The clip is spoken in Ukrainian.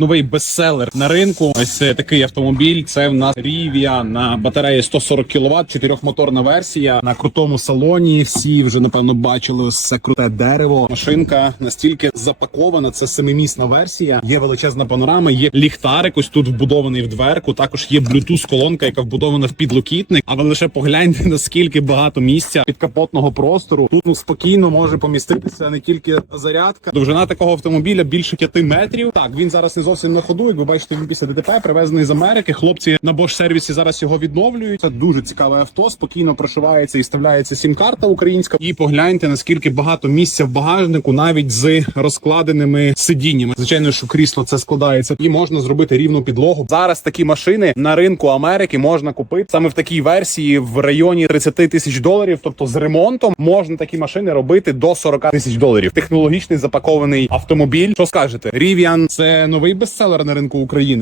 новий бестселер на ринку. Ось е, такий автомобіль. Це в нас Rivian на батареї 140 кВт, чотирьохмоторна версія на крутому салоні. Всі вже напевно бачили ось це круте дерево. Машинка настільки запакована. Це семимісна версія. Є величезна панорама, є ліхтарик. Ось тут вбудований в дверку. Також є Bluetooth колонка, яка вбудована в підлокітник. А ви лише погляньте наскільки багато місця підкапотного простору. Тут ну, спокійно може поміститися не тільки зарядка. Довжина такого автомобіля більше 5 метрів. Так він зараз не зовсім на ходу. Як ви бачите, він після ДТП привезений з Америки. Хлопці на Bosch сервісі зараз його відновлюють. Це дуже цікаве авто. Спокійно прошивається і вставляється сім-карта українська. І погляньте наскільки багато місця в багажнику, навіть з розкладеними сидіннями. Звичайно, що крісло це складається, і можна зробити рівну підлогу. Зараз такі машини на ринку Америки можна купити саме в такій версії в районі 30 тисяч доларів. Тобто з ремонтом можна такі машини робити до 40 тисяч доларів. Технологічний запакований автомобіль. Що скажете? Rivian – це новий бестселер на ринку України.